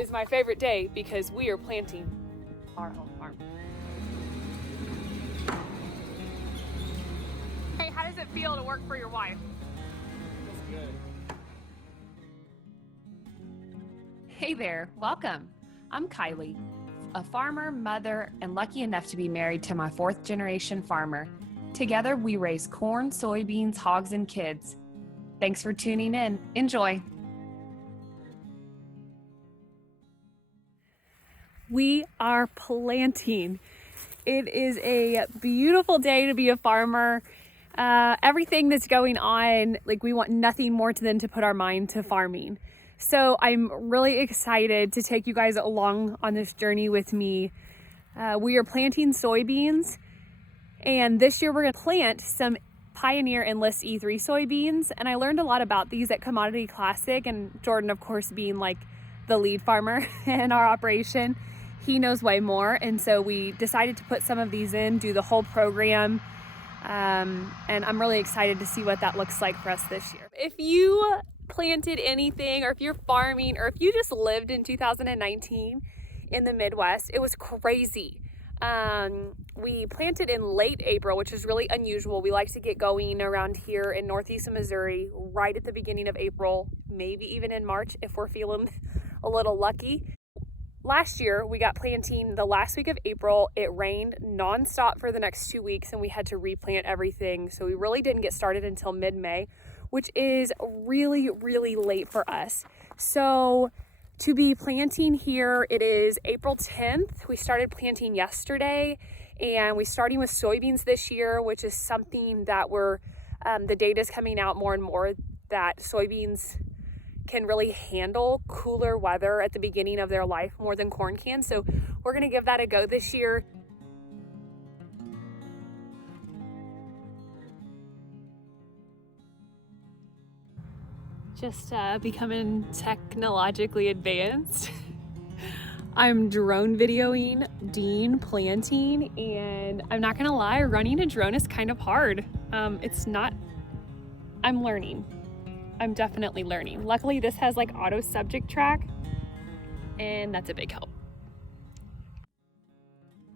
is my favorite day because we are planting our home farm. Hey, how does it feel to work for your wife? Feels good. Hey there, welcome. I'm Kylie, a farmer, mother, and lucky enough to be married to my fourth generation farmer. Together, we raise corn, soybeans, hogs, and kids. Thanks for tuning in. Enjoy. We are planting. It is a beautiful day to be a farmer. Everything that's going on, like we want nothing more than to put our mind to farming. So I'm really excited to take you guys along on this journey with me. We are planting soybeans, and this year we're gonna plant some Pioneer Enlist E3 soybeans. And I learned a lot about these at Commodity Classic, and Jordan, of course, being like the lead farmer in our operation, he knows way more. And so we decided to put some of these in, do the whole program. And I'm really excited to see what that looks like for us this year. If you planted anything, or if you're farming, or if you just lived in 2019 in the Midwest, it was crazy. We planted in late April, which is really unusual. We like to get going around here in northeast of Missouri right at the beginning of April, maybe even in March if we're feeling a little lucky. Last year, we got planting the last week of April. It rained nonstop for the next 2 weeks, and we had to replant everything. So we really didn't get started until mid-May, which is really, really late for us. So to be planting here, it is April 10th. We started planting yesterday, and we're starting with soybeans this year, which is something that the data is coming out more and more that soybeans can really handle cooler weather at the beginning of their life more than corn can. So we're gonna give that a go this year. Just becoming technologically advanced. I'm drone videoing Dean planting, and I'm not gonna lie, running a drone is kind of hard. I'm learning. I'm definitely learning. Luckily, this has like auto subject track, and that's a big help.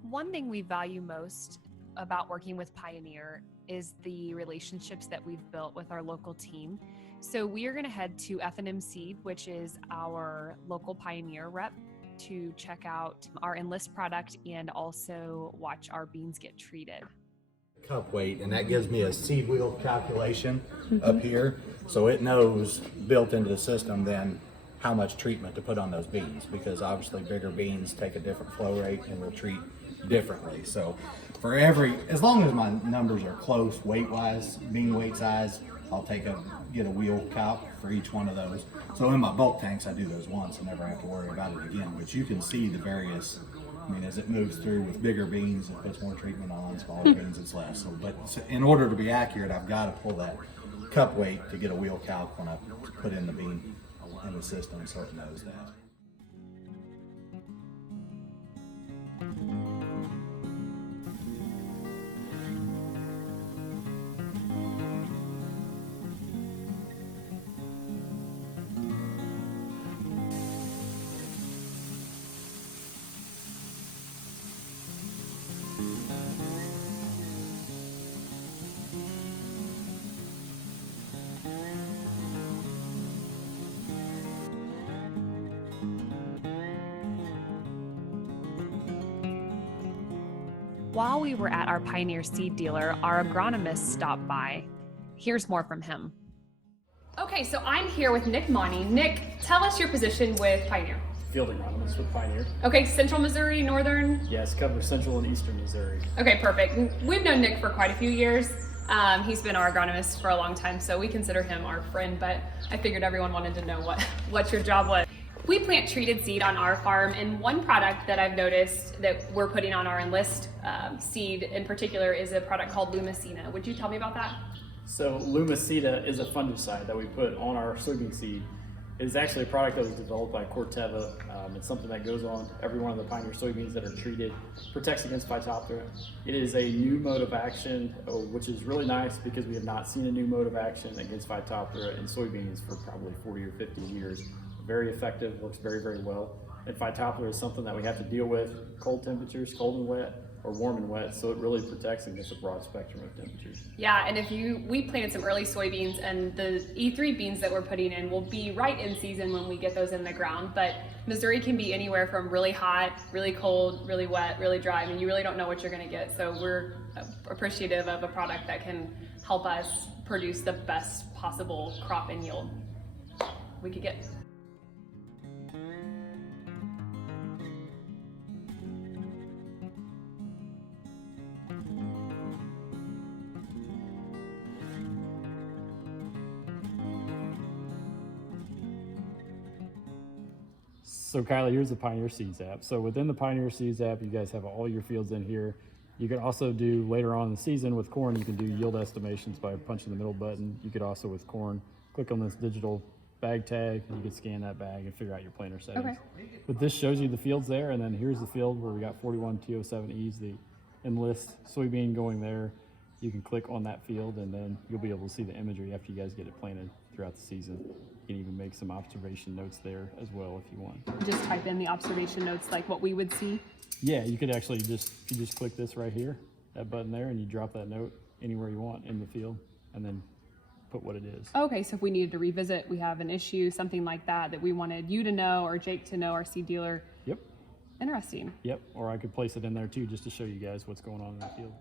One thing we value most about working with Pioneer is the relationships that we've built with our local team. So we are going to head to F&M Seed, which is our local Pioneer rep, to check out our Enlist product and also watch our beans get treated. Cup weight, and that gives me a seed wheel calculation up here, so it knows built into the system then how much treatment to put on those beans, because obviously bigger beans take a different flow rate and will treat differently. So for as long as my numbers are close weight wise, bean weight size, I'll get a wheel calc for each one of those. So in my bulk tanks I do those once and never have to worry about it again, but you can see the various, as it moves through with bigger beans, it puts more treatment on, smaller beans it's less. So in order to be accurate, I've got to pull that cup weight to get a wheel calc when I put in the bean in the system, so it knows that. While we were at our Pioneer seed dealer, our agronomist stopped by. Here's more from him. Okay, so I'm here with Nick Monty. Nick, tell us your position with Pioneer. Field agronomist with Pioneer. Okay, Central Missouri, Northern? Yes, covers Central and Eastern Missouri. Okay, perfect. We've known Nick for quite a few years. He's been our agronomist for a long time, so we consider him our friend, but I figured everyone wanted to know what your job was. We plant treated seed on our farm, and one product that I've noticed that we're putting on our Enlist seed in particular is a product called Lumisena. Would you tell me about that? So Lumisena is a fungicide that we put on our soybean seed. It is actually a product that was developed by Corteva. It's something that goes on every one of the Pioneer soybeans that are treated, protects against Phytophthora. It is a new mode of action, which is really nice because we have not seen a new mode of action against Phytophthora in soybeans for probably 40 or 50 years. very effective, works very, very well. And Phytophthora is something that we have to deal with cold temperatures, cold and wet, or warm and wet, so it really protects against a broad spectrum of temperatures. Yeah, and we planted some early soybeans, and the E3 beans that we're putting in will be right in season when we get those in the ground, but Missouri can be anywhere from really hot, really cold, really wet, really dry. I mean, you really don't know what you're gonna get, so we're appreciative of a product that can help us produce the best possible crop and yield we could get. So Kylie, here's the Pioneer Seeds app. So within the Pioneer Seeds app, you guys have all your fields in here. You can also do later on in the season with corn, you can do yield estimations by punching the middle button. You could also with corn, click on this digital bag tag and you can scan that bag and figure out your planter settings. Okay. But this shows you the fields there, and then here's the field where we got 41 T07Es, the Enlist soybean going there. You can click on that field and then you'll be able to see the imagery after you guys get it planted throughout the season. You can even make some observation notes there as well if you want. Just type in the observation notes like what we would see. Yeah, you could actually if you just click this right here, that button there, and you drop that note anywhere you want in the field and then put what it is. Okay, so if we needed to revisit, we have an issue, something like that we wanted you to know or Jake to know, our seed dealer. Yep. Interesting. Yep, or I could place it in there too just to show you guys what's going on in that field.